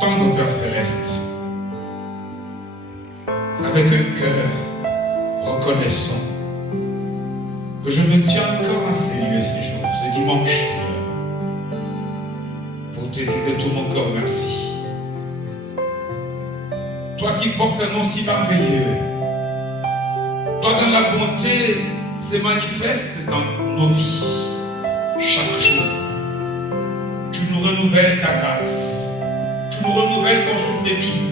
Tendre Père Céleste, c'est avec un cœur reconnaissant que je me tiens encore à ces lieux ces jours, ce dimanche, Seigneur, pour te dire de tout mon cœur merci. Toi qui portes un nom si merveilleux, toi dans la bonté se manifeste dans nos vies chaque jour. Tu nous renouvelles ta grâce, tu nous renouvelles ton souffle de vie.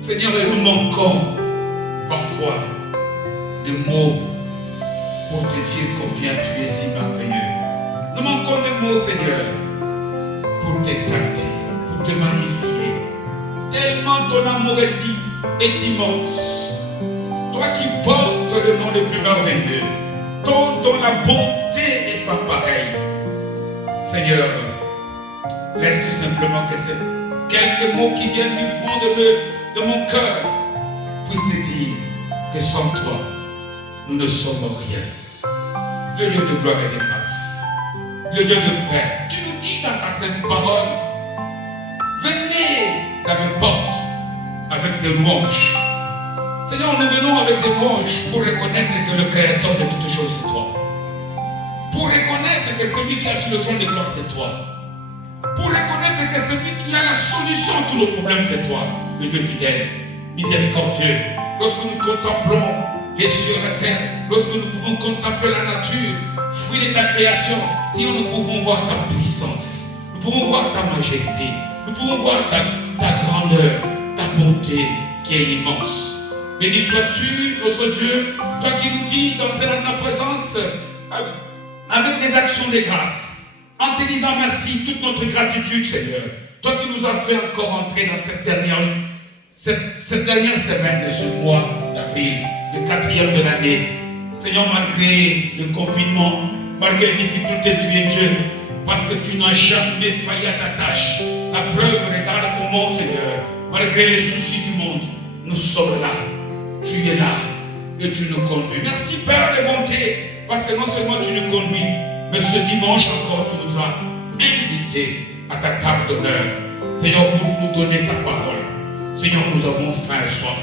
Seigneur, et nous manquons parfois des mots pour te dire combien tu es si merveilleux. Nous manquons des mots, Seigneur, pour t'exalter, pour te magnifier. Tellement ton amour est immense. Toi qui portes le nom le plus merveilleux, dont la bonté est sans pareil. Seigneur, laisse tout simplement que ces quelques mots qui viennent du fond de mon cœur puissent te dire que sans toi, nous ne sommes rien. Le Dieu de gloire et de grâce, le Dieu de paix, tu nous dis dans ta sainte parole, venez dans mes portes avec des louanges. Seigneur, nous venons avec des louanges pour reconnaître que le Créateur de toutes choses, c'est toi. Pour reconnaître que celui qui est sur le trône de gloire, c'est toi. Pour reconnaître que celui qui a la solution à tous nos problèmes, c'est toi, le Dieu fidèle, miséricordieux. Lorsque nous contemplons les cieux et la terre, lorsque nous pouvons contempler la nature, fruit de ta création, Seigneur, nous pouvons voir ta puissance, nous pouvons voir ta majesté, nous pouvons voir ta grandeur, ta bonté qui est immense. Béni sois-tu, notre Dieu, toi qui nous dis d'entrer dans ta présence avec des actions de grâce, en te disant merci, toute notre gratitude, Seigneur. Toi qui nous as fait encore entrer dans cette dernière semaine de ce mois d'avril, le 4e de l'année. Seigneur, malgré le confinement, malgré les difficultés, tu es Dieu, parce que tu n'as jamais failli à ta tâche. La preuve, regarde comment, Seigneur, malgré les soucis du monde, nous sommes là. Tu es là et tu nous conduis. Merci Père de bonté, parce que non seulement tu nous conduis, mais ce dimanche encore tu nous as invités à ta table d'honneur. Seigneur, pour nous donner ta parole. Seigneur, nous avons faim et soif.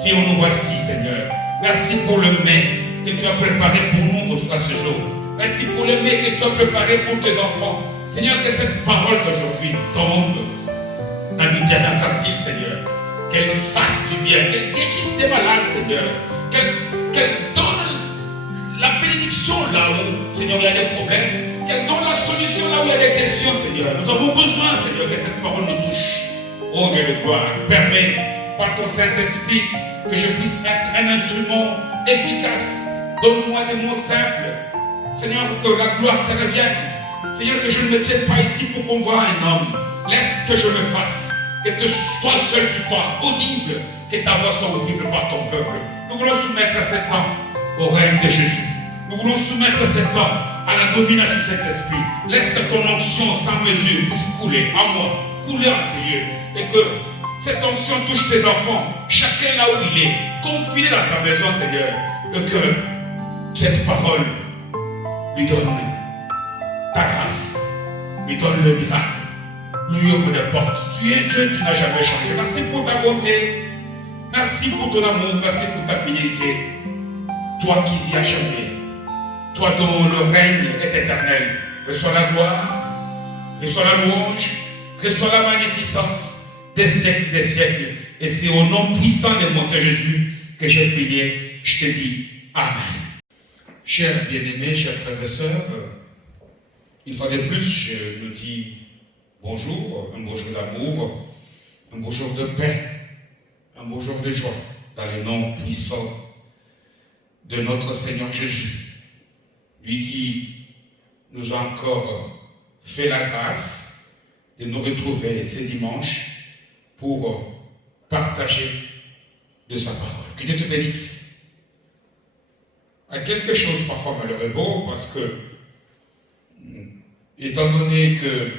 Seigneur, nous voici, Seigneur. Merci pour le mets que tu as préparé pour nous jusqu'à ce jour. Merci pour le mets que tu as préparé pour tes enfants. Seigneur, que cette parole d'aujourd'hui tombe dans du terrain fertile, Seigneur. Qu'elle fasse du bien, qu'elle guérisse des malades, Seigneur. Qu'elle donne la bénédiction là où, Seigneur, il y a des problèmes. Qu'elle donne la solution là où il y a des questions, Seigneur. Nous avons besoin, Seigneur, que cette parole nous touche. Oh Dieu de gloire, permets par ton Saint-Esprit que je puisse être un instrument efficace. Donne-moi des mots simples. Seigneur, que la gloire te revienne. Seigneur, que je ne me tienne pas ici pour qu'on voit un homme. Laisse que je me fasse. Que toi seul tu sois audible, que ta voix soit audible par ton peuple. Nous voulons soumettre cet homme au règne de Jésus. Nous voulons soumettre cet homme à la domination de cet esprit. Laisse que ton onction sans mesure puisse couler en moi, couler en ces lieux. Et que cette onction touche tes enfants, chacun là où il est, confiné dans sa maison, Seigneur. Et que cette parole lui donne ta grâce, lui donne le miracle. Lui ouvre des portes. Tu es Dieu, tu n'as jamais changé. Merci pour ta bonté. Merci pour ton amour. Merci pour ta fidélité. Toi qui vis à jamais. Toi dont le règne est éternel. Reçois la gloire. Reçois la louange. Reçois la magnificence des siècles. Et c'est au nom puissant de mon Seigneur Jésus que j'ai prié. Je te dis Amen. Chers bien-aimés, chers frères et sœurs, une fois de plus, je nous dis bonjour, un bonjour d'amour. un beau jour de paix, un beau jour de joie, dans le nom puissant de notre Seigneur Jésus, lui qui nous a encore fait la grâce de nous retrouver ce dimanche pour partager de sa parole. Que Dieu te bénisse. À quelque chose parfois malheureux, parce que, étant donné que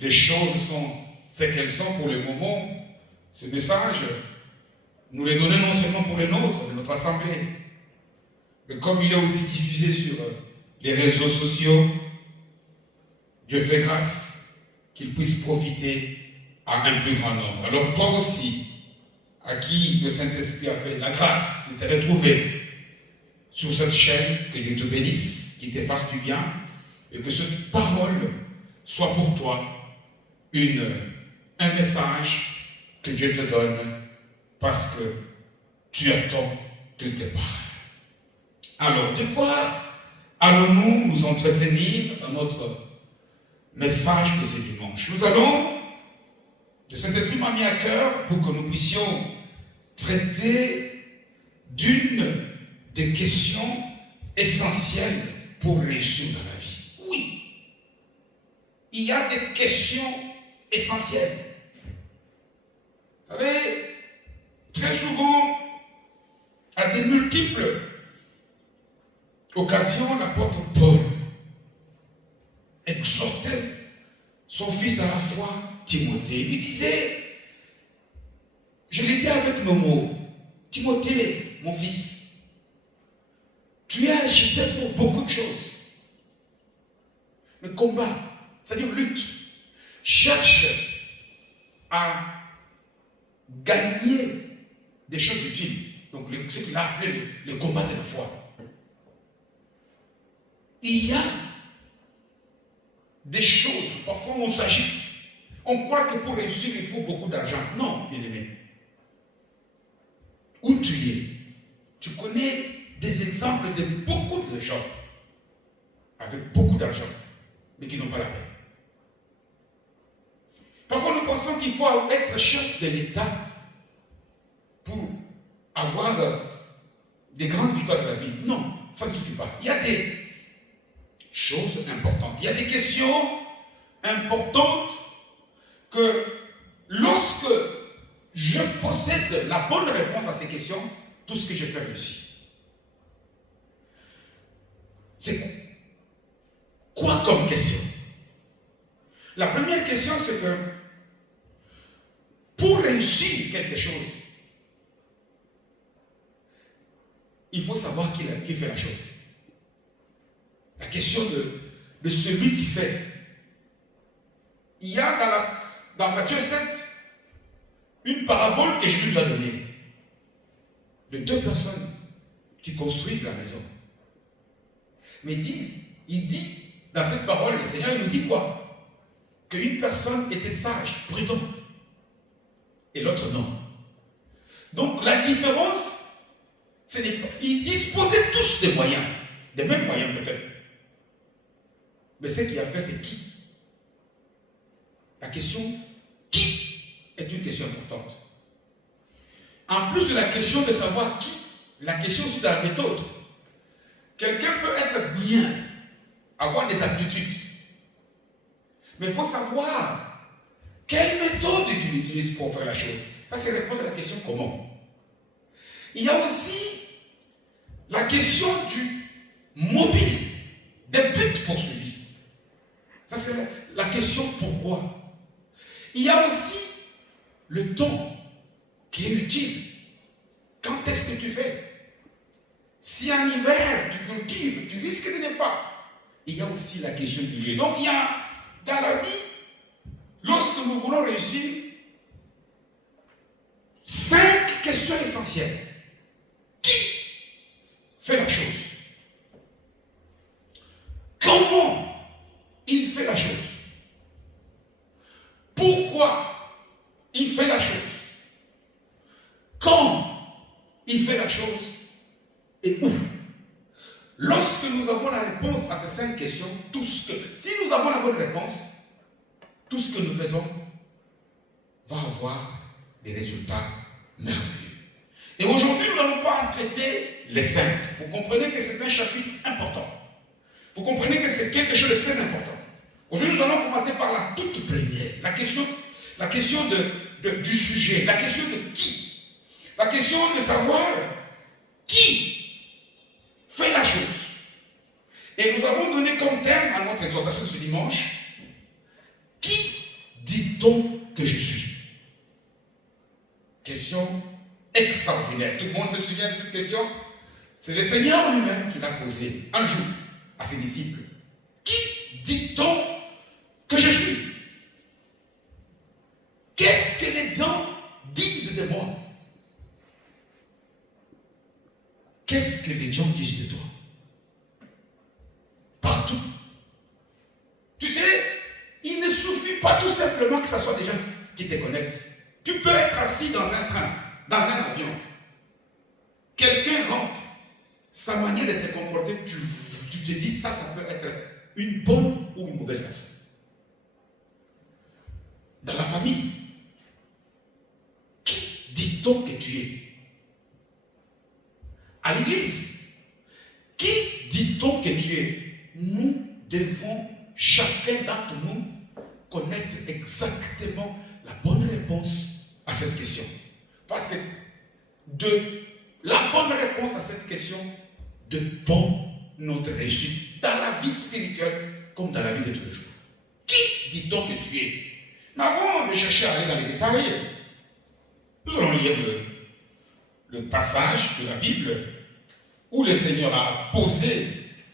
les choses sont ce qu'elles sont pour le moment, ce message, nous les donnons non seulement pour les nôtres, de notre assemblée, mais comme il est aussi diffusé sur les réseaux sociaux, Dieu fait grâce qu'il puisse profiter à un plus grand nombre. Alors toi aussi, à qui le Saint-Esprit a fait la grâce de te retrouver sur cette chaîne, que Dieu te bénisse, qu'il te fasse du bien, et que cette parole soit pour toi un message que Dieu te donne parce que tu attends qu'il te parle. Alors, de quoi allons-nous nous entretenir dans notre message de ce dimanche? Nous allons, le Saint-Esprit m'a mis à cœur pour que nous puissions traiter d'une des questions essentielles pour réussir dans la vie. Oui, il y a des questions essentielles. Vous savez, très souvent, à des multiples occasions, l'apôtre Paul exhortait son fils dans la foi, Timothée. Il lui disait, je l'ai dit avec nos mots, Timothée, mon fils, tu es agité pour beaucoup de choses. Mais combat, c'est-à-dire lutte, cherche à gagner des choses utiles. Donc, ce qu'il a appelé le combat de la foi. Il y a des choses, parfois on s'agite. On croit que pour réussir, il faut beaucoup d'argent. Non, bien aimé. Où tu es, tu connais des exemples de beaucoup de gens avec beaucoup d'argent, mais qui n'ont pas la paix. Parfois, nous pensons qu'il faut être chef de l'État pour avoir des grandes victoires de la vie. Non, ça ne suffit pas. Il y a des choses importantes. Il y a des questions importantes que lorsque je possède la bonne réponse à ces questions, tout ce que je fais réussir. C'est quoi comme question? La première question, c'est que pour réussir quelque chose, il faut savoir qui fait la chose. La question de celui qui fait. Il y a dans Matthieu 7 une parabole que Jésus nous a donnée de deux personnes qui construisent la maison. Mais il dit dans cette parole, le Seigneur il nous dit quoi? Qu'une personne était sage, prudente, et l'autre non. Donc la différence, ce n'est pas. Ils disposaient tous des moyens, des mêmes moyens peut-être. Mais ce qu'il a fait, c'est qui? La question qui est une question importante. En plus de la question de savoir qui, la question aussi de la méthode. Quelqu'un peut être bien, avoir des aptitudes. Mais il faut savoir quelle méthode tu utilises pour faire la chose. Ça, c'est répondre à la question comment. Il y a aussi la question du mobile, des buts poursuivis. Ça, c'est la question pourquoi. Il y a aussi le temps qui est utile. Quand est-ce que tu fais? Si en hiver tu cultives, tu risques de ne pas. Il y a aussi la question du lieu. Donc il y a dans la vie, lorsque nous voulons réussir, 5 questions essentielles. Qui fait la chose? Comment il fait la chose? Pourquoi il fait la chose? Quand il fait la chose? Et où? Lorsque nous avons la réponse à ces 5 questions, si nous avons la bonne réponse, tout ce que nous faisons va avoir des résultats merveilleux. Et aujourd'hui, nous n'allons pas en traiter les 5. Vous comprenez que c'est un chapitre important. Vous comprenez que c'est quelque chose de très important. Aujourd'hui, nous allons commencer par la toute première. La question du sujet. La question de qui. La question de savoir qui fait la chose. Et nous avons donné comme thème à notre exhortation ce dimanche, qui dit-on que je suis? Question extraordinaire. Tout le monde se souvient de cette question? C'est le Seigneur lui-même qui l'a posée un jour à ses disciples. Qui dit-on que je suis? Qu'est-ce que les gens disent de moi? Qu'est-ce que les gens disent de toi? Partout. Tu sais, il ne suffit pas tout simplement que ce soit des gens qui te connaissent. Tu peux être assis dans un train, dans un avion. Quelqu'un rentre. Sa manière de se comporter, tu te dis, ça peut être une bonne ou une mauvaise personne. Dans la famille, qui dit-on que tu es? À l'église, qui dit-on que tu es? Nous devons, chacun d'entre nous, connaître exactement la bonne réponse à cette question. Parce que de la bonne réponse à cette question dépend notre réussite dans la vie spirituelle comme dans la vie de tous les jours. Qui dit-on que tu es? Mais avant de chercher à aller dans les détails, nous allons lire le passage de la Bible où le Seigneur a posé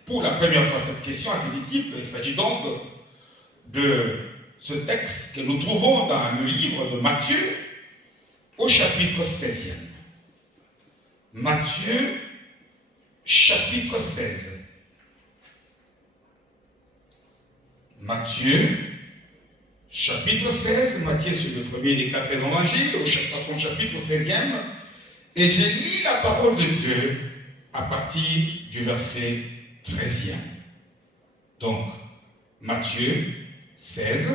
pour la première fois cette question à ses disciples. Il s'agit donc de ce texte que nous trouvons dans le livre de Matthieu au chapitre 16e. Matthieu, chapitre 16. Matthieu, chapitre 16. Matthieu, c'est le premier des 4 évangiles, à son chapitre 16e. Et je lis la parole de Dieu à partir du verset 13e. Donc, Matthieu 16,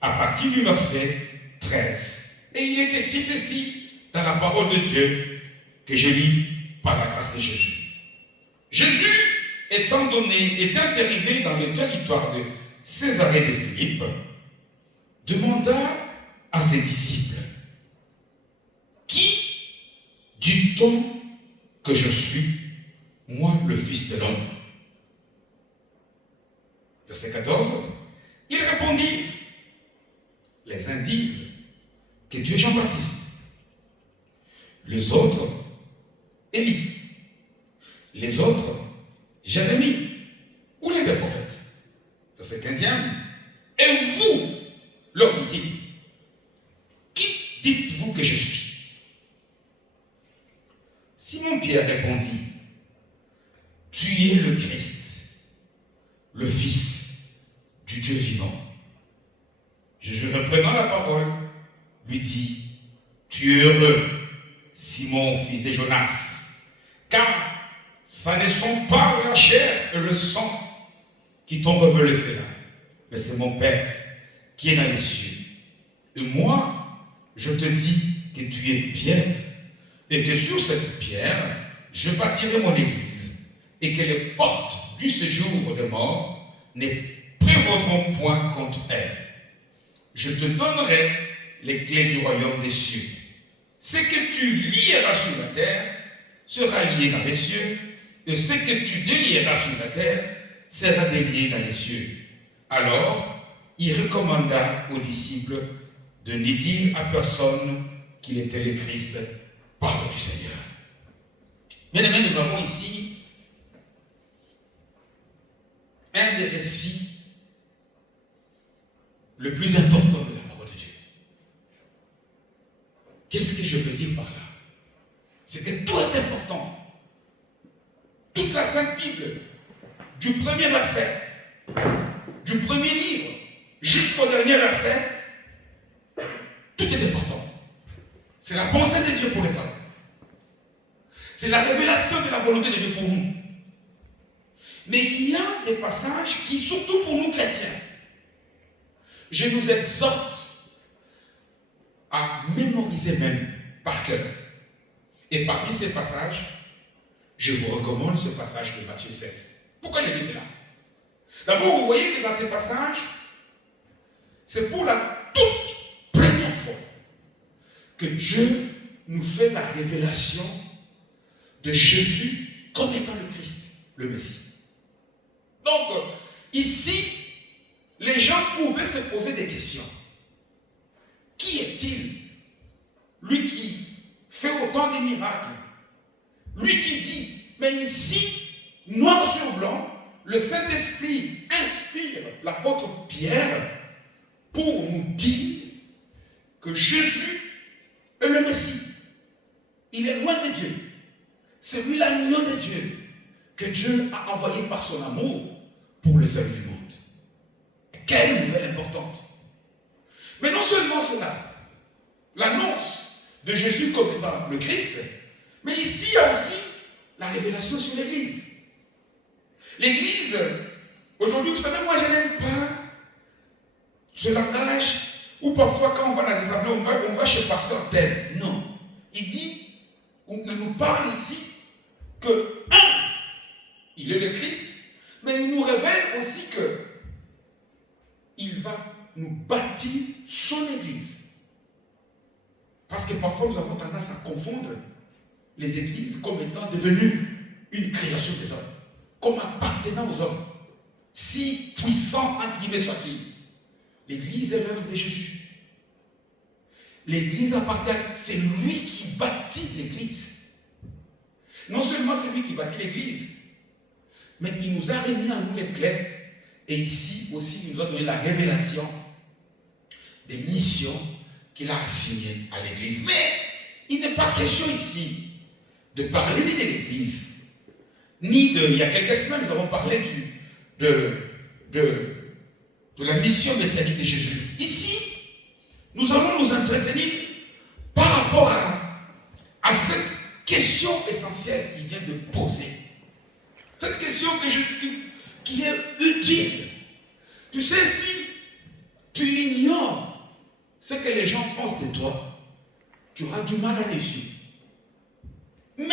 à partir du verset 13. Et il est écrit ceci dans la parole de Dieu que je lis par la grâce de Jésus. Jésus, était arrivé dans le territoire de Césarée de Philippe, demanda à ses disciples, qui dit-on que je suis, moi, le Fils de l'homme? Verset 14. Il répondit, les uns disent que tu es Jean-Baptiste, les autres, Élie, les autres, Jérémie, ou les deux prophètes. Verset 15e. Et vous, leur dit-il, qui dites-vous que je suis? Simon-Pierre répondit, tu es le Christ, le Fils du Dieu vivant. Jésus, reprenant la parole, lui dit, tu es heureux, Simon, fils de Jonas, car ça ne sont pas la chair et le sang qui t'ont révélé cela, mais c'est mon Père qui est dans les cieux. Et moi, je te dis que tu es Pierre, et que sur cette pierre, je bâtirai mon église, et que les portes du séjour de mort ne prévaudront point contre elle. Je te donnerai les clés du royaume des cieux. Ce que tu lieras sur la terre sera lié dans les cieux, et ce que tu délieras sur la terre sera délié dans les cieux. Alors, il recommanda aux disciples de ne dire à personne qu'il était le Christ, parole du Seigneur. Bien-aimés, nous avons ici un des récits le plus important de la parole de Dieu. Qu'est-ce que je veux dire par là? C'est que tout est important. Toute la Sainte Bible, du premier verset, du premier livre, jusqu'au dernier verset, tout est important. C'est la pensée de Dieu pour les hommes. C'est la révélation de la volonté de Dieu pour nous. Mais il y a des passages qui, surtout pour nous chrétiens, je nous exhorte à mémoriser même par cœur. Et parmi ces passages, je vous recommande ce passage de Matthieu 16. Pourquoi j'ai dit cela? D'abord, vous voyez que dans ces passages, c'est pour la toute première fois que Dieu nous fait la révélation de Jésus comme étant le Christ, le Messie. Donc, ici, les gens pouvaient se poser des questions. Qui est-il? Lui qui fait autant de miracles. Lui qui dit, mais ici, noir sur blanc, le Saint-Esprit inspire l'apôtre Pierre pour nous dire que Jésus est le Messie. Il est loin de Dieu. C'est lui l'agneau de Dieu que Dieu a envoyé par son amour pour le salut du monde. Quelle nouvelle importante. Mais non seulement cela, l'annonce de Jésus comme étant le Christ, mais ici il y a aussi la révélation sur l'Église. L'Église, aujourd'hui, vous savez, moi je n'aime pas ce langage où parfois quand on va dans des assemblées, on va chez pasteur tel. Non. Il dit, il nous parle ici que, il est le Christ, mais il nous révèle aussi que il va nous bâtir son Église. Parce que parfois nous avons tendance à confondre les églises comme étant devenues une création des hommes, comme appartenant aux hommes, si puissant entre guillemets soit-il. L'Église est l'œuvre de Jésus. L'Église appartient, c'est lui qui bâtit l'Église. Non seulement c'est lui qui bâtit l'Église, mais il nous a remis en nous les clés. Et ici aussi, il nous a donné la révélation des missions qu'il a assignées à l'Église. Mais il n'est pas question ici de parler ni de l'Église, ni de... Il y a quelques semaines, nous avons parlé de la mission messianique de Jésus. Ici, nous allons nous entretenir par rapport à cette question essentielle qu'il vient de poser. Cette question que qui est utile. Tu sais, si tu ignores ce que les gens pensent de toi, tu auras du mal à réussir. Même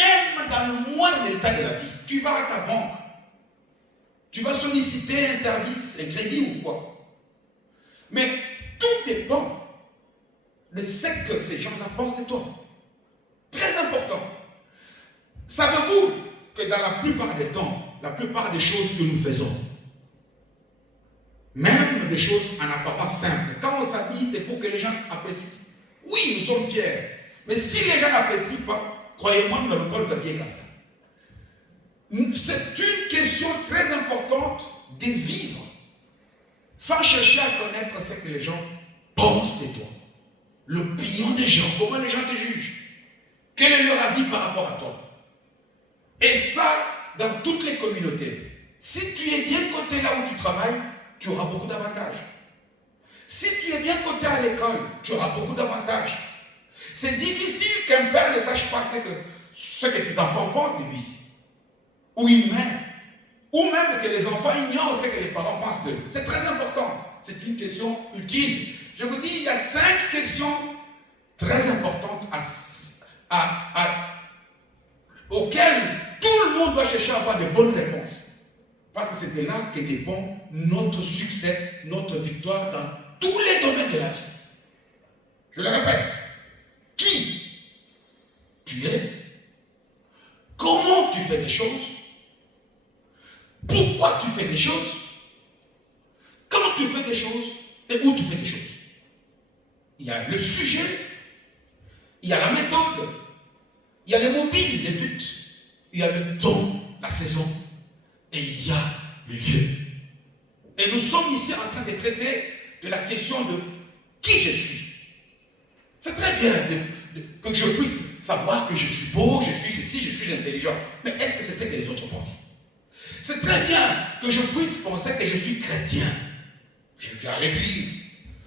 dans le moindre état de la vie, tu vas à ta banque, tu vas solliciter un service, un crédit ou quoi. Mais tout dépend de ce que ces gens-là pensent de toi. Très important. Savez-vous que dans la plupart des temps, la plupart des choses que nous faisons, même des choses en apparence simples, quand on s'habille, c'est pour que les gens apprécient. Oui, nous sommes fiers. Mais si les gens n'apprécient pas, croyez-moi, nous n'allons pas nous habiller comme ça. C'est une question très importante de vivre sans chercher à connaître ce que les gens pensent de toi. L'opinion des gens, comment les gens te jugent. Quel est leur avis par rapport à toi. Et ça, dans toutes les communautés. Si tu es bien coté là où tu travailles, tu auras beaucoup d'avantages. Si tu es bien coté à l'école, tu auras beaucoup d'avantages. C'est difficile qu'un père ne sache pas ce que ses enfants pensent de lui. Ou une mère. Ou même que les enfants ignorent ce que les parents pensent d'eux. C'est très important. C'est une question utile. Je vous dis, il y a 5 questions très importantes auxquelles tout le monde doit chercher à avoir de bonnes réponses. Parce que c'est de là que dépend notre succès, notre victoire dans tous les domaines de la vie. Je le répète. Qui tu es? Comment tu fais les choses? Pourquoi tu fais les choses? Quand tu fais des choses et où tu fais des choses? Il y a le sujet, il y a la méthode, il y a les mobiles, les buts, il y a le temps, la saison, et il y a le lieu. Et nous sommes ici en train de traiter de la question de qui je suis. C'est très bien que je puisse savoir que je suis beau, je suis ceci, je suis intelligent. Mais est-ce que c'est ce que les autres pensent? C'est très bien que je puisse penser que je suis chrétien. Je viens à l'église,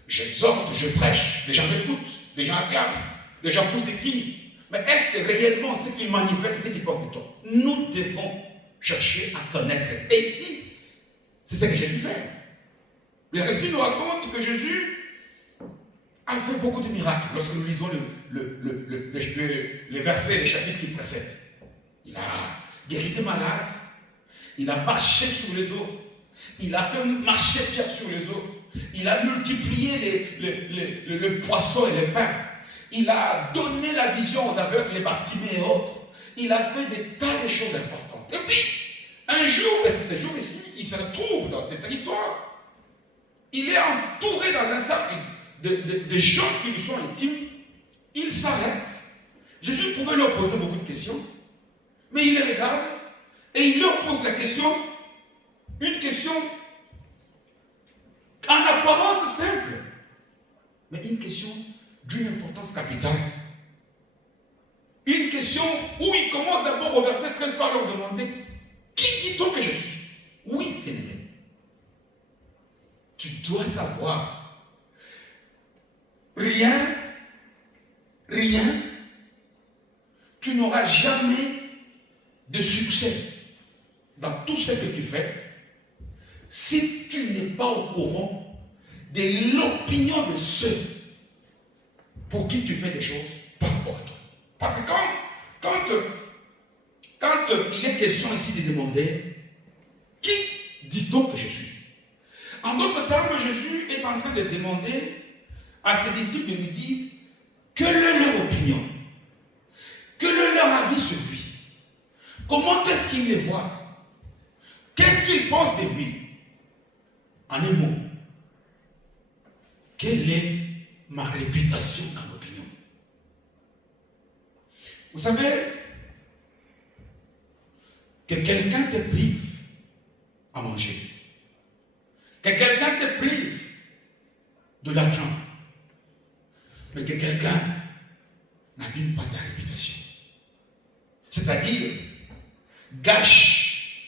j'exhorte, je prêche, les gens m'écoutent, les gens acclament, les gens poussent des cris. Mais est-ce que réellement ce qu'ils manifestent, c'est ce qu'ils pensent de toi? Nous devons chercher à connaître. Et ici, c'est ce que Jésus fait. Le récit nous raconte que Jésus a fait beaucoup de miracles lorsque nous lisons les versets, les chapitres qui précèdent. Il a guéri des malades, il a marché sur les eaux, il a fait marcher Pierre sur les eaux, il a multiplié les poissons et les pains, il a donné la vision aux aveugles, les Bartimée et autres, il a fait des tas de choses importantes. Et puis, un jour, et c'est ce jour ici, il se retrouve dans ce territoire, il est entouré dans un cercle de gens qui lui sont intimes, il s'arrête. Jésus pouvait leur poser beaucoup de questions, mais il les regarde et il leur pose la question, une question en apparence simple, mais une question d'une importance capitale. Une question où il commence d'abord au verset 13 par leur demander, qui dit-on que je suis? Oui, bien-aimé. Tu dois savoir, rien, tu n'auras jamais de succès dans tout ce que tu fais si tu n'es pas au courant de l'opinion de ceux pour qui tu fais des choses par rapport à toi. Parce que quand il est question ici de demander, qui dit-on que je suis? En d'autres termes, Jésus est en train de demander à ses disciples de lui dire quelle est leur opinion, quel est leur avis sur lui, comment est-ce qu'ils les voient, qu'est-ce qu'ils pensent de lui. En un mot, quelle est ma réputation dans l'opinion? Vous savez, que quelqu'un te prive à manger, que quelqu'un te prive de l'argent, mais que quelqu'un n'abîme pas ta réputation. C'est-à-dire, gâche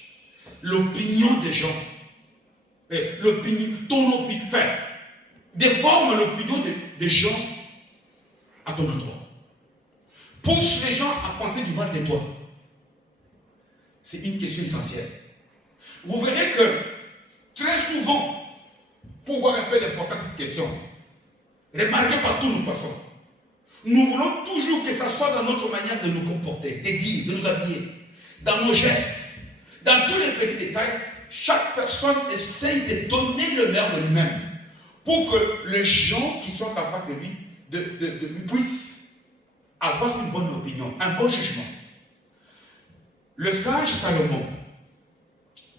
l'opinion des gens, ton opinion, enfin, déforme l'opinion des gens à ton endroit. Pousse les gens à penser du mal de toi. C'est une question essentielle. Vous verrez que très souvent, pour voir un peu l'importance de cette question, remarquez partout où nous passons, nous voulons toujours que ça soit dans notre manière de nous comporter, de dire, de nous habiller, dans nos gestes, dans tous les petits détails. Chaque personne essaye de donner le meilleur de lui-même pour que les gens qui sont en face de lui puissent avoir une bonne opinion, un bon jugement. Le sage Salomon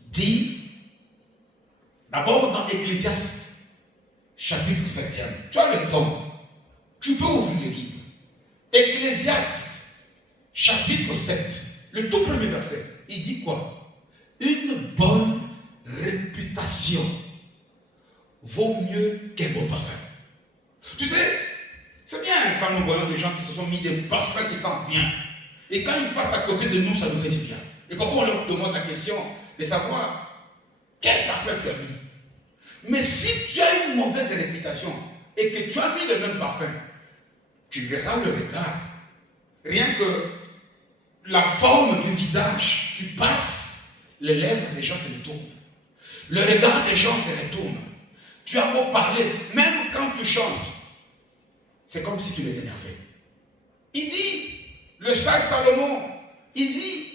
dit, d'abord dans Ecclésiaste, chapitre 7e, tu as le temps, tu peux ouvrir le livre. Ecclésiaste, chapitre 7, le tout premier verset, il dit quoi? Une bonne réputation vaut mieux qu'un beau parfum. Tu sais, c'est bien quand nous voyons des gens qui se sont mis des parfums qui sentent bien. Et quand ils passent à côté de nous, ça nous fait du bien. Et quand on leur demande la question de savoir quel parfum tu as mis. Mais si tu as une mauvaise réputation et que tu as mis le même parfum, tu verras le regard. Rien que la forme du visage, tu passes, les lèvres des gens se détournent. Le regard des gens se retourne. Tu as beau parler, même quand tu chantes, c'est comme si tu les énervais. Il dit, le sage Salomon, il dit,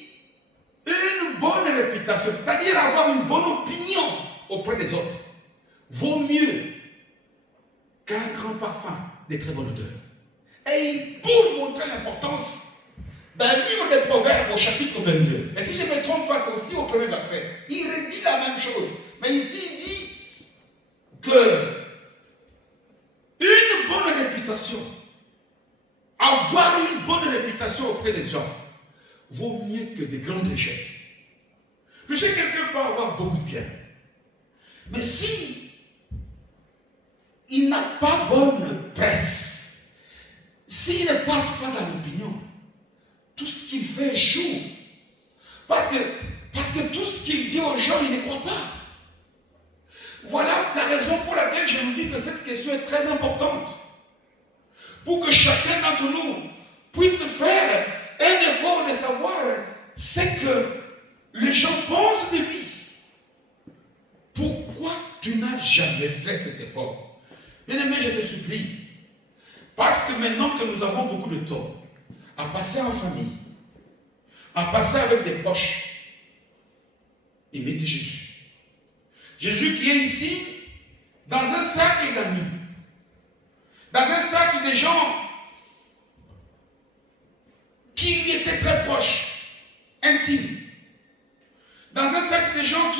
une bonne réputation, c'est-à-dire avoir une bonne opinion auprès des autres, vaut mieux qu'un grand parfum de très bonne odeur. Et pour montrer l'importance d'un livre des Proverbes au chapitre 22, et si je ne me trompe pas, c'est aussi au premier verset, il redit la même chose. Mais ici, il dit que une bonne réputation, avoir une bonne réputation auprès des gens, vaut mieux que de grandes richesses. Je sais que quelqu'un peut avoir beaucoup de biens, mais si il n'a pas bonne presse, s'il ne passe pas dans l'opinion, tout ce qu'il fait échoue. Parce que tout ce qu'il dit aux gens, il ne croit pas. Voilà la raison pour laquelle je vous dis que cette question est très importante. Pour que chacun d'entre nous puisse faire un effort de savoir ce que les gens pensent de lui. Pourquoi tu n'as jamais fait cet effort? Bien-aimé, je te supplie, Parce que maintenant que nous avons beaucoup de temps à passer en famille, à passer avec des proches, il met Jésus. Jésus qui est ici, dans un cercle d'amis, dans un cercle de gens qui lui étaient très proches, intimes, dans un cercle de gens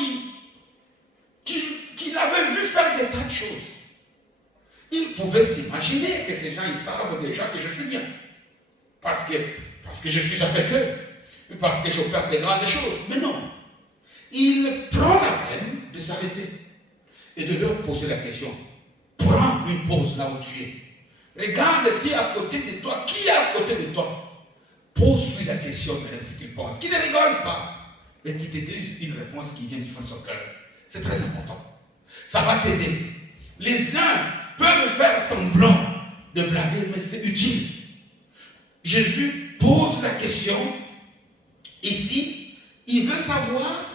qui l'avaient vu faire des tas de choses. Il pouvait s'imaginer que ces gens, ils savent déjà que je suis bien. Parce que je suis avec eux. Parce que j'opère des grandes choses. Mais non. Il prend la peine de s'arrêter et de leur poser la question. Prends une pause là où tu es. Regarde si à côté de toi, qui est à côté de toi? Pose-lui la question de ce qu'il pense. Qui ne rigole pas, mais qui te dise une réponse qui vient du fond de son cœur. C'est très important. Ça va t'aider. Les uns peuvent faire semblant de blaguer, mais c'est utile. Jésus pose la question. Ici, il veut savoir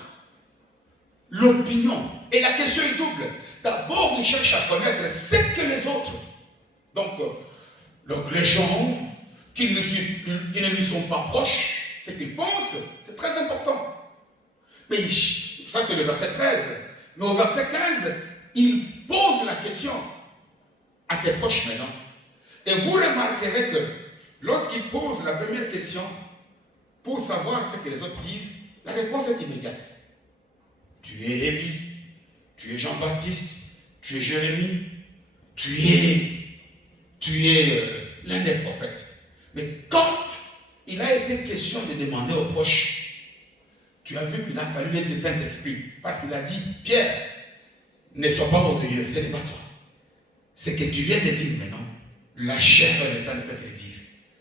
l'opinion. Et la question est double. D'abord, il cherche à connaître ce que les autres. Donc les gens qui ne lui sont pas proches, ce qu'ils pensent, c'est très important. Mais ça, c'est le verset 13. Mais au verset 15, il pose la question à ses proches maintenant. Et vous remarquerez que lorsqu'il pose la première question, pour savoir ce que les autres disent, la réponse est immédiate. Tu es Élie, tu es Jean-Baptiste, tu es Jérémie, tu es l'un des prophètes. Mais quand il a été question de demander aux proches, tu as vu qu'il a fallu l'aide du Saint-Esprit, parce qu'il a dit, Pierre, ne sois pas orgueilleux, ce n'est pas toi. Ce que tu viens de dire maintenant, la chair et le sang ne peut te le dire.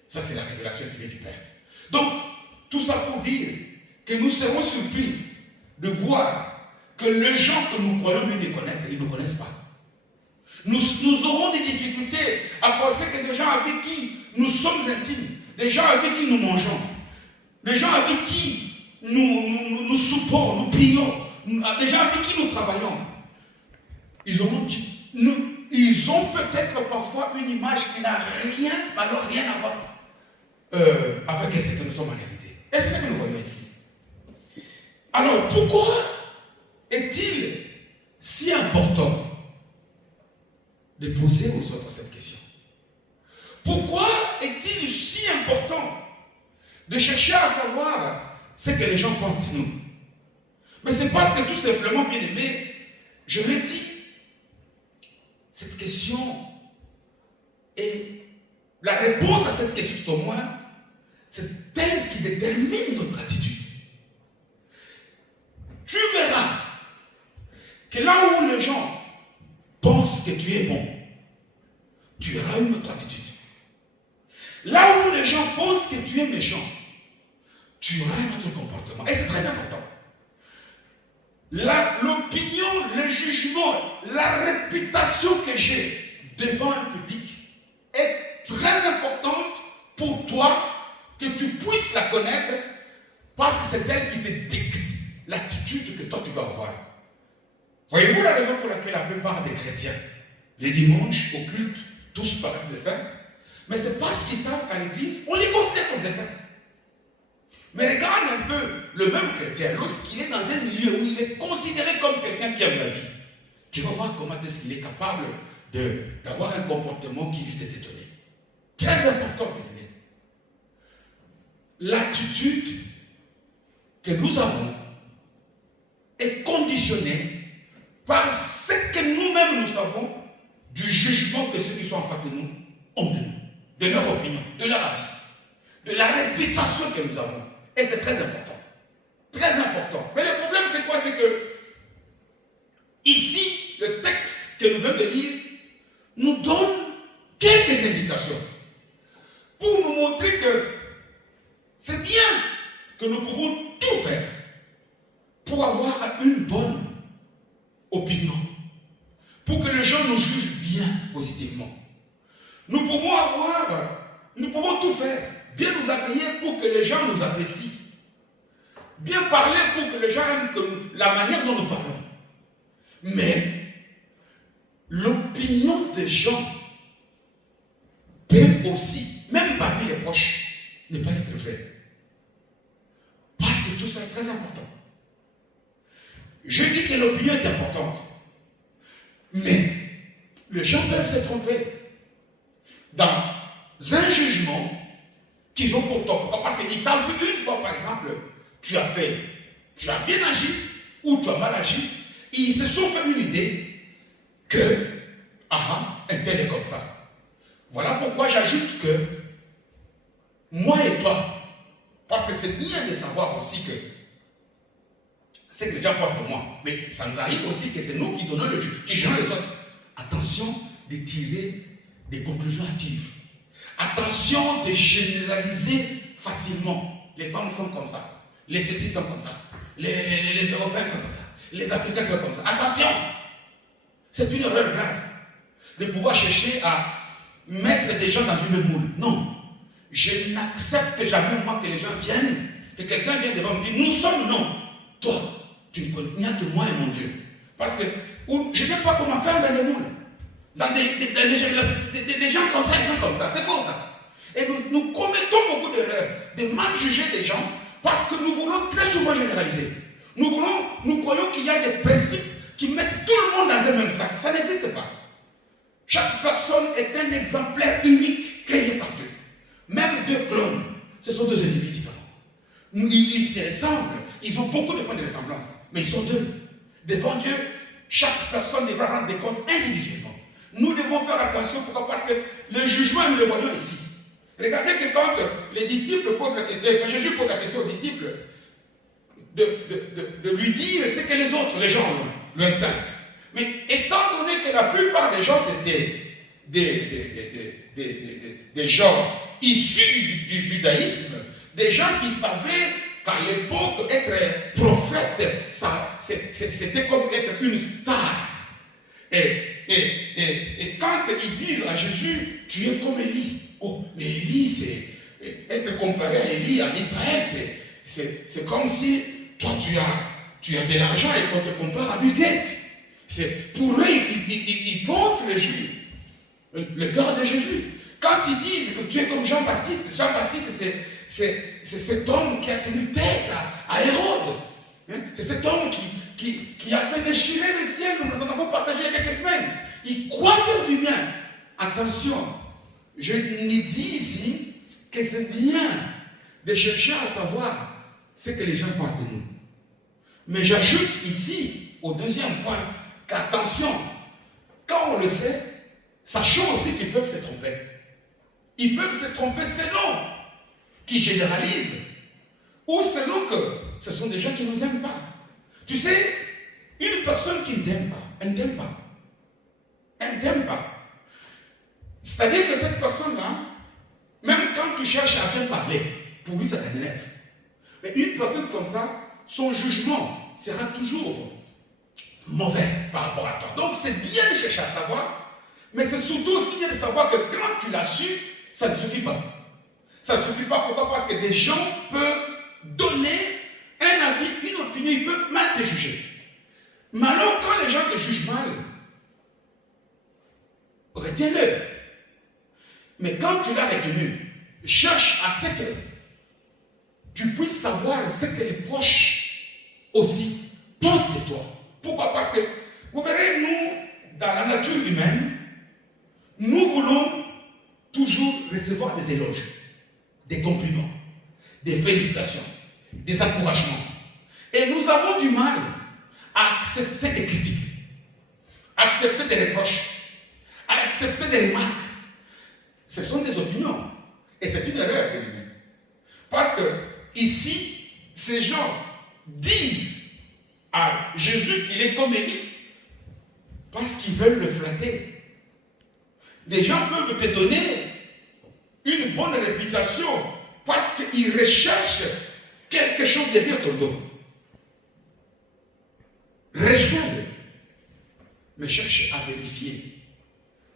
Ça, c'est la révélation qui vient du Père. Donc, tout ça pour dire que nous serons surpris de voir que les gens que nous croyons mieux les connaître, ils ne nous connaissent pas. Nous aurons des difficultés à penser que des gens avec qui nous sommes intimes, des gens avec qui nous mangeons, des gens avec qui nous soupons, nous prions, des gens avec qui nous travaillons, ils ont peut-être parfois une image qui n'a rien à voir avec ce que nous sommes en réalité. Et c'est ce que nous voyons ici. Alors, pourquoi est-il si important de poser aux autres cette question? Pourquoi est-il si important de chercher à savoir ce que les gens pensent de nous? Mais c'est parce que tout simplement, bien aimé, je le dis, cette question est la réponse à cette question, tout au moins, c'est elle qui détermine notre attitude. Tu verras que là où les gens pensent que tu es bon, tu auras une autre attitude. Là où les gens pensent que tu es méchant, tu auras un autre comportement. Et c'est très important. L'opinion, le jugement, la réputation que j'ai devant un public est très importante pour toi, que tu puisses la connaître, parce que c'est elle qui te dicte l'attitude que toi tu dois avoir. Voyez-vous la raison pour laquelle la plupart des chrétiens, les dimanches, au culte, tous paraissent des saints? Mais c'est parce qu'ils savent qu'à l'église, on les considère comme des saints. Mais regarde un peu le même chrétien, lorsqu'il est dans un milieu où il est considéré comme quelqu'un qui aime la vie, tu vas voir comment est-ce qu'il est capable d'avoir un comportement qui risque de t'étonner. Très important, bien aimé. L'attitude que nous avons est conditionnée par ce que nous-mêmes nous savons du jugement que ceux qui sont en face de nous ont de nous, de leur opinion, de leur avis, de la réputation que nous avons. Et c'est très important. Très important. Mais le problème, c'est quoi? C'est que ici, le texte que nous venons de lire nous donne quelques indications pour nous montrer que c'est bien que nous pouvons tout faire pour avoir une bonne opinion, pour que les gens nous jugent bien positivement. Nous pouvons tout faire, bien nous habiller pour que les gens nous apprécient, bien parler pour que les gens aiment la manière dont nous parlons. Mais l'opinion des gens peut peut aussi, même parmi les proches, ne pas être vrai. Parce que tout ça est très important. Je dis que l'opinion est importante. Mais les gens peuvent se tromper dans un jugement qu'ils ont pour toi. Parce qu'ils t'ont vu une fois, par exemple, tu as bien agi ou tu as mal agi. Ils se sont fait une idée que, un tel est comme ça. Voilà pourquoi j'ajoute que moi et toi, parce que c'est bien de savoir aussi que c'est que les gens pensent de moi, mais ça nous arrive aussi que c'est nous qui donnons le jeu, qui gérons les autres. Attention de tirer des conclusions hâtives. Attention de généraliser facilement. Les femmes sont comme ça, les ceci sont comme ça, les Européens sont comme ça, les Africains sont comme ça. Attention! C'est une erreur grave de pouvoir chercher à mettre des gens dans une même moule. Non. Je n'accepte jamais, moi, que les gens viennent, que quelqu'un vienne devant me dire, nous sommes non. Toi, tu ne connais, il n'y a que moi et mon Dieu. Parce que je n'aime pas comment faire dans les moules. Dans des gens comme ça, ils sont comme ça. C'est faux ça. Et nous commettons beaucoup d'erreurs, de mal juger des gens, parce que nous voulons très souvent généraliser. Nous croyons qu'il y a des principes qui mettent tout le monde dans un même sac. Ça n'existe pas. Chaque personne est un exemplaire unique créé par Dieu. Même deux clones, ce sont deux individus différents. Ils se ressemblent, ils ont beaucoup de points de ressemblance, mais ils sont deux. Devant Dieu, chaque personne devra rendre des comptes individuellement. Nous devons faire attention, pourquoi? Parce que le jugement, nous le voyons ici. Regardez que quand les disciples posent la question, quand Jésus pose la question aux disciples, de lui dire ce que les autres, les gens, lointains. Mais étant donné que la plupart des gens, c'était des gens issus du judaïsme, des gens qui savaient qu'à l'époque, être prophète, c'était comme être une star. Et quand ils disent à Jésus, tu es comme Élie. Oh, mais Élie, c'est être comparé à Élie en Israël, c'est comme si toi tu as de l'argent et qu'on te compare à Bill Gates. Pour eux, ils pensent le cœur de Jésus. Quand ils disent que tu es comme Jean-Baptiste, c'est cet homme qui a tenu tête à Hérode. C'est cet homme qui a fait déchirer le ciel. Nous en avons partagé il y a quelques semaines. Il croit faire du bien. Attention, je ne dis ici que c'est bien de chercher à savoir ce que les gens pensent de nous. Mais j'ajoute ici, au deuxième point, qu'attention, quand on le sait, sachons aussi qu'ils peuvent se tromper. Ils peuvent se tromper selon qu'ils généralisent ou selon que ce sont des gens qui ne nous aiment pas. Tu sais, une personne qui ne t'aime pas, elle ne t'aime pas. Elle ne t'aime pas. C'est-à-dire que cette personne-là, même quand tu cherches à bien parler, pour lui ça t'énerve. Mais une personne comme ça, son jugement sera toujours mauvais par rapport à toi. Donc c'est bien de chercher à savoir, mais c'est surtout aussi bien de savoir que quand tu l'as su, ça ne suffit pas. Ça ne suffit pas. Pourquoi? Parce que des gens peuvent donner un avis, une opinion, ils peuvent mal te juger. Mais alors quand les gens te jugent mal, retiens-le. Mais quand tu l'as retenu, cherche à ce que tu puisses savoir ce que les proches aussi pensent de toi. Pourquoi? Parce que, vous verrez, nous, dans la nature humaine, nous voulons toujours recevoir des éloges, des compliments, des félicitations, des encouragements. Et nous avons du mal à accepter des critiques, à accepter des reproches, à accepter des remarques. Ce sont des opinions. Et c'est une erreur de l'humain. Parce que, ici, ces gens disent à Jésus qu'il est comme Élie parce qu'ils veulent le flatter. Des gens peuvent te donner une bonne réputation parce qu'ils recherchent quelque chose derrière ton dos. Reçois-le, mais cherche à vérifier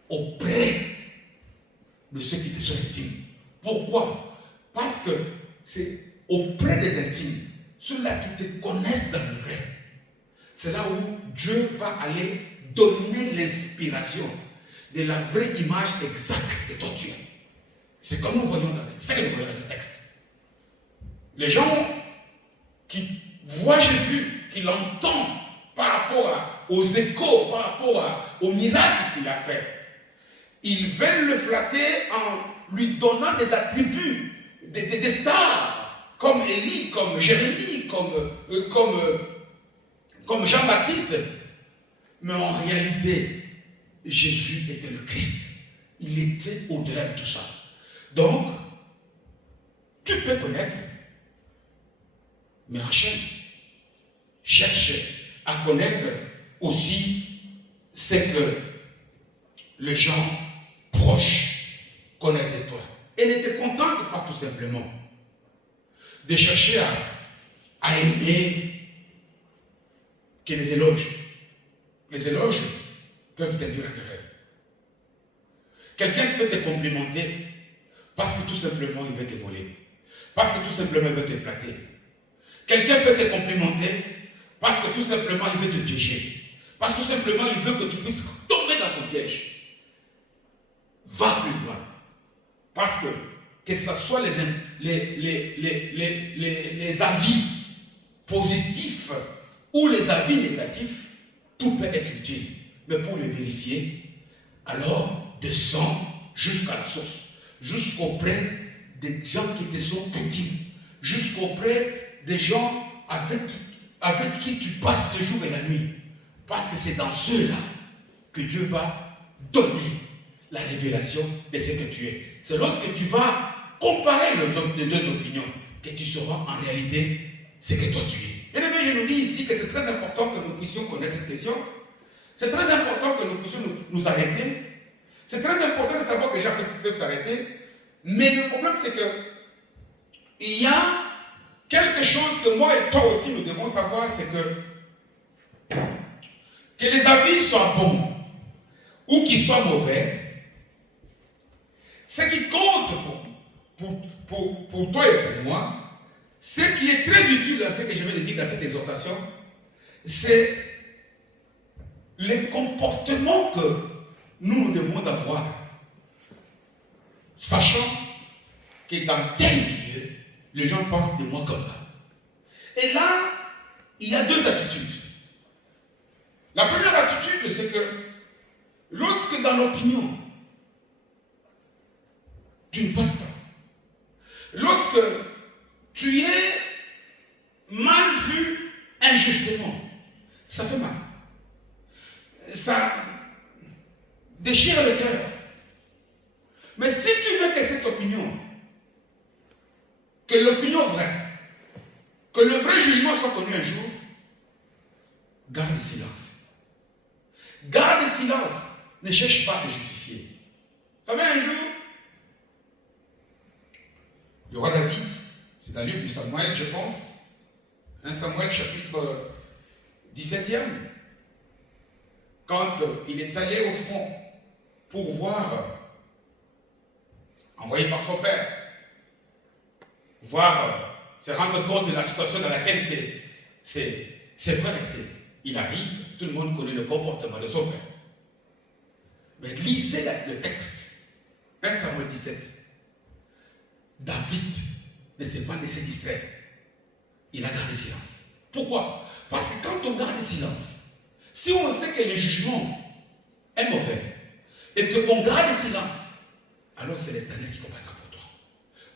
auprès de ceux qui te sont intimes. Pourquoi? Parce que c'est auprès des intimes, ceux-là qui te connaissent dans le vrai. C'est là où Dieu va aller donner l'inspiration de la vraie image exacte de ton Dieu. C'est comme nous voyons, c'est ça que nous voyons dans ce texte. Les gens qui voient Jésus, qui l'entendent par rapport aux échos, par rapport aux miracles qu'il a fait, ils veulent le flatter en lui donnant des attributs, des stars, comme Élie, comme Jérémie, comme Jean-Baptiste. Mais en réalité, Jésus était le Christ. Il était au-delà de tout ça. Donc, tu peux connaître, mais enchaîne. Cherche à connaître aussi ce que les gens proches connaissent de toi. Et ne te contente pas tout simplement de chercher à aimer que les éloges. Les éloges peuvent t'induire à l'erreur. Quelqu'un peut te complimenter parce que tout simplement il veut te voler. Parce que tout simplement il veut te flatter. Quelqu'un peut te complimenter parce que tout simplement il veut te piéger. Parce que tout simplement il veut que tu puisses tomber dans son piège. Va plus loin. Parce que ce soit les avis positifs ou les avis négatifs, tout peut être utile. Mais pour les vérifier, alors descends jusqu'à la source, jusqu'auprès des gens qui te sont intimes, jusqu'auprès des gens avec qui tu passes le jour et la nuit. Parce que c'est dans ceux-là que Dieu va donner la révélation de ce que tu es. C'est lorsque tu vas comparer les deux opinions que tu sauras en réalité ce que toi tu es. Et bien, je nous dis ici que c'est très important que nous puissions connaître cette question. C'est très important que nous puissions nous arrêter. C'est très important de savoir que les gens peuvent s'arrêter. Mais le problème, c'est que il y a quelque chose que moi et toi aussi nous devons savoir, c'est que les avis soient bons ou qu'ils soient mauvais, ce qui compte pour toi et pour moi, ce qui est très utile dans ce que je viens de dire dans cette exhortation, c'est les comportements que nous devons avoir, sachant que dans tel milieu, les gens pensent de moi comme ça. Et là, il y a deux attitudes. La première attitude, c'est que lorsque dans l'opinion, tu ne passes pas, lorsque tu es mal vu injustement, ça fait mal. Ça déchire le cœur. Mais si tu veux que cette opinion, que l'opinion vraie, que le vrai jugement soit connu un jour, garde le silence. Garde le silence. Ne cherche pas à te justifier. Vous savez, un jour, le roi David, c'est dans le livre de Samuel, je pense, 1 Samuel chapitre 17e, quand il est allé au front pour voir, envoyé par son père, se rendre compte de la situation dans laquelle ses frères étaient. Il arrive, tout le monde connaît le comportement de son frère. Mais lisez le texte, 1 Samuel 17. David ne s'est pas laissé distraire. Il a gardé silence. Pourquoi? Parce que quand on garde silence, si on sait que le jugement est mauvais et qu'on garde silence, alors c'est l'Éternel qui combattra pour toi.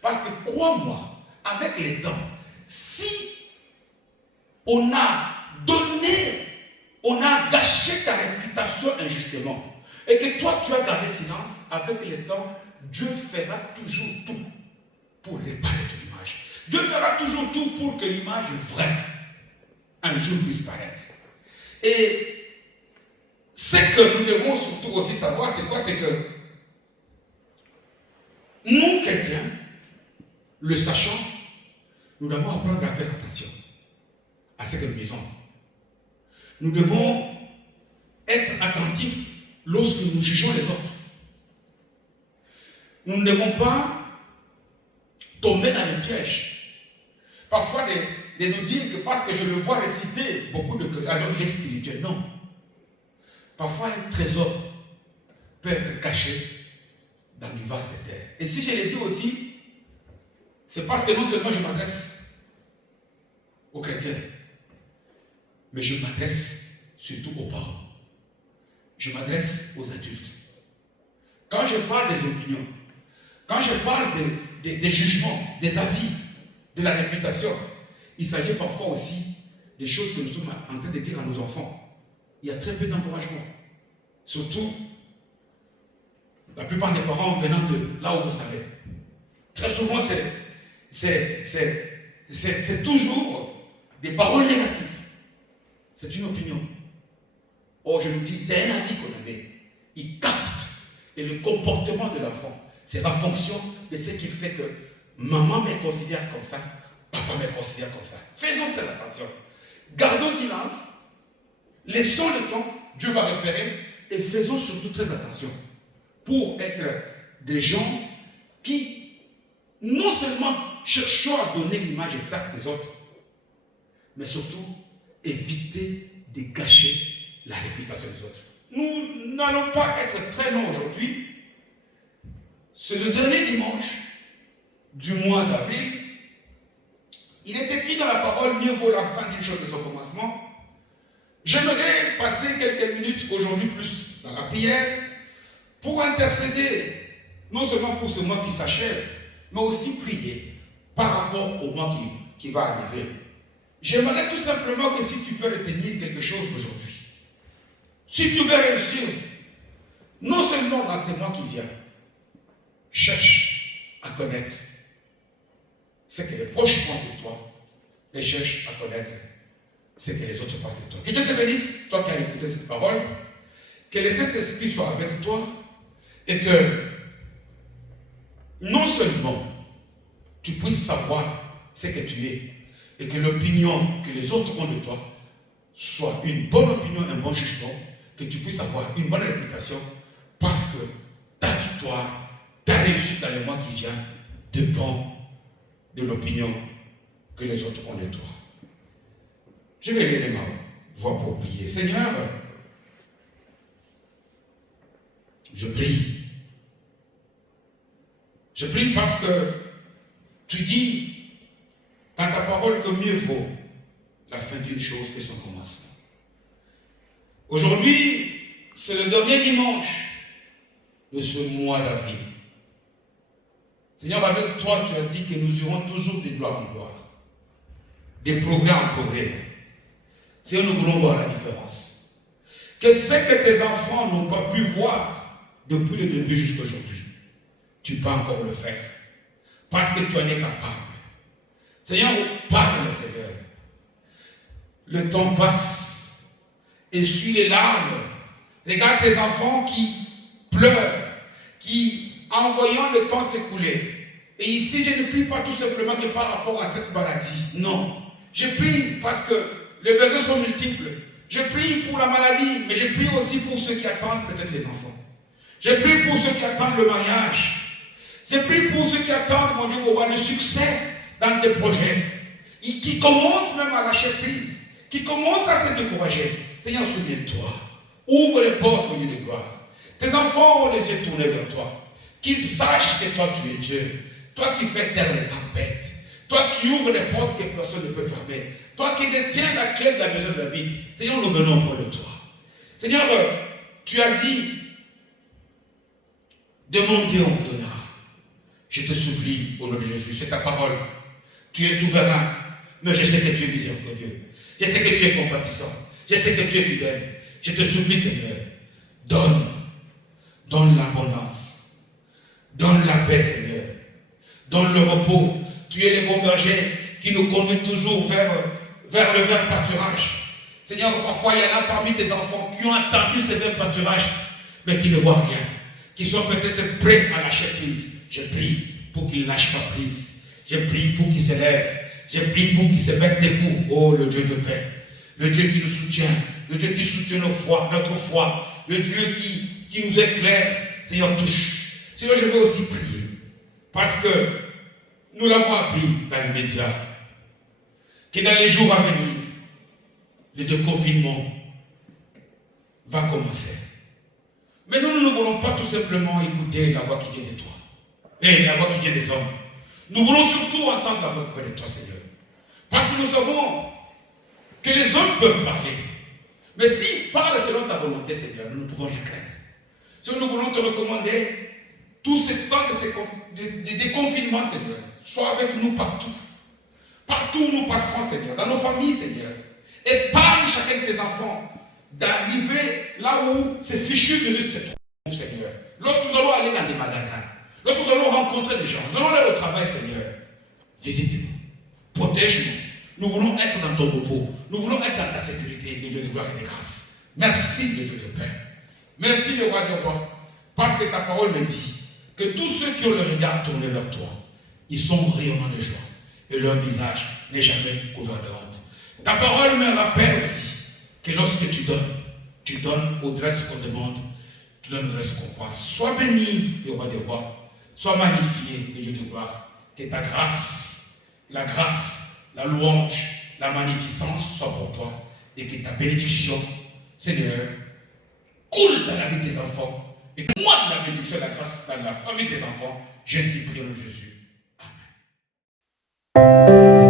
Parce que crois-moi, avec les temps, si on a gâché ta réputation injustement et que toi tu as gardé silence, avec les temps, Dieu fera toujours tout pour réparer ton image. Dieu fera toujours tout pour que l'image vraie un jour puisse paraître. Et ce que nous devons surtout aussi savoir, c'est quoi? C'est que nous, chrétiens, le sachant, nous devons apprendre à faire attention à ce que nous disons. Nous devons être attentifs lorsque nous jugeons les autres. Nous ne devons pas tomber dans le piège. Parfois, de nous dire que parce que je le vois réciter beaucoup de choses, alors il est spirituel. Non. Parfois, un trésor peut être caché dans du vaste terre. Et si je l'ai dit aussi, c'est parce que non seulement je m'adresse aux chrétiens, mais je m'adresse surtout aux parents. Je m'adresse aux adultes. Quand je parle des opinions, quand je parle des jugements, des avis, de la réputation, il s'agit parfois aussi des choses que nous sommes en train de dire à nos enfants. Il y a très peu d'encouragement. Surtout, la plupart des parents venant de là où vous savez. Très souvent, c'est toujours des paroles négatives. C'est une opinion. Or, je nous dis, c'est un avis qu'on avait. Il capte. Et le comportement de l'enfant, c'est en fonction de ce qu'il sait que maman me considère comme ça, papa me considère comme ça. Faisons très attention. Gardons silence. Laissons le temps. Dieu va repérer. Et faisons surtout très attention. Pour être des gens qui, non seulement cherchons à donner l'image exacte des autres, mais surtout éviter de gâcher la réputation des autres. Nous n'allons pas être très longs aujourd'hui. C'est le dernier dimanche du mois d'avril. Il est écrit dans la parole, mieux vaut la fin d'une chose que son commencement. J'aimerais passer quelques minutes aujourd'hui plus dans la prière pour intercéder, non seulement pour ce mois qui s'achève, mais aussi prier par rapport au mois qui va arriver. J'aimerais tout simplement que si tu peux retenir quelque chose aujourd'hui, si tu veux réussir, non seulement dans ce mois qui vient, cherche à connaître ce que les proches pensent de toi et cherche à connaître ce que les autres pensent de toi. Que Dieu te bénisse, toi qui as écouté cette parole, que le Saint-Esprit soit avec toi et que non seulement tu puisses savoir ce que tu es et que l'opinion que les autres ont de toi soit une bonne opinion, un bon jugement, que tu puisses avoir une bonne réputation parce que ta victoire, ta réussite dans le mois qui vient dépend de l'opinion que les autres ont de toi. Je vais lever ma voix pour prier. Seigneur, je prie. Je prie parce que tu dis dans ta parole que mieux vaut la fin d'une chose que son commencement. Aujourd'hui, c'est le dernier dimanche de ce mois d'avril. Seigneur, avec toi, tu as dit que nous irons toujours de gloire en gloire, des progrès en progrès. Seigneur, nous voulons voir la différence. Que ce que tes enfants n'ont pas pu voir depuis le début jusqu'à aujourd'hui, tu peux encore le faire. Parce que tu en es capable. Seigneur, parle, Seigneur. Le temps passe. Essuie les larmes. Regarde tes enfants qui pleurent, qui, en voyant le temps s'écouler. Et ici, je ne prie pas tout simplement que par rapport à cette maladie. Non. Je prie parce que les besoins sont multiples. Je prie pour la maladie, mais je prie aussi pour ceux qui attendent peut-être les enfants. Je prie pour ceux qui attendent le mariage. Je prie pour ceux qui attendent, mon Dieu, pour voir le succès dans tes projets. Et qui commencent même à lâcher prise, qui commencent à se décourager. Seigneur, souviens-toi. Ouvre les portes, mon Dieu de gloire. Tes enfants ont les yeux tournés vers toi. Qu'ils sachent que toi, tu es Dieu. Toi qui fais taire les tempêtes. Toi qui ouvres les portes que personne ne peut fermer. Toi qui détiens la clé de la maison de David. Seigneur, nous venons auprès de toi. Seigneur, tu as dit, demandez, on vous donnera. Je te supplie, au nom de Jésus, c'est ta parole. Tu es souverain, mais je sais que tu es miséricordieux. Je sais que tu es compatissant. Je sais que tu es fidèle. Je te supplie, Seigneur, donne l'abondance. Donne la paix, Seigneur. Donne le repos. Tu es le bon berger qui nous conduit toujours vers le vert pâturage. Seigneur, parfois il y en a parmi tes enfants qui ont entendu ce vert pâturage, mais qui ne voient rien, qui sont peut-être prêts à lâcher prise. Je prie pour qu'ils ne lâchent pas prise. Je prie pour qu'ils se lèvent. Je prie pour qu'ils se mettent debout. Oh, le Dieu de paix. Le Dieu qui nous soutient. Le Dieu qui soutient notre foi. Le Dieu qui nous éclaire. Seigneur, touche. Seigneur, je veux aussi prier. Parce que nous l'avons appris dans les médias. Que dans les jours à venir, le déconfinement va commencer. Mais nous ne voulons pas tout simplement écouter la voix qui vient de toi. Et la voix qui vient des hommes. Nous voulons surtout entendre la voix qui vient de toi, Seigneur. Parce que nous savons que les hommes peuvent parler. Mais s'ils parlent selon ta volonté, Seigneur, nous ne pouvons rien craindre. Si nous voulons te recommander tout ce temps de déconfinement, Seigneur, sois avec nous partout. Partout où nous passons, Seigneur, dans nos familles, Seigneur. Épargne chacun de tes enfants d'arriver là où ces fichus virus se trouvent, Seigneur. Lorsque nous allons aller dans des magasins, lorsque nous allons rencontrer des gens, nous allons aller au travail, Seigneur, visite-nous, protège-nous. Nous voulons être dans ton repos. Nous voulons être dans ta sécurité, le Dieu de gloire et de grâce. Merci, le Dieu de paix. Merci, le roi de roi, parce que ta parole me dit que tous ceux qui ont le regard tourné vers toi, ils sont rayonnants de joie et leur visage n'est jamais couvert de honte. Ta parole me rappelle aussi que lorsque tu donnes au-delà de ce qu'on demande, tu donnes au-delà de ce qu'on pense. Sois béni, le roi des rois, sois magnifié, le Dieu de gloire, que ta grâce, la louange, la magnificence soit pour toi et que ta bénédiction, Seigneur, coule dans la vie de tes enfants et que moi, de la bénédiction et la grâce dans la famille de tes enfants, j'ai ainsi prié au nom de Jésus. Amen.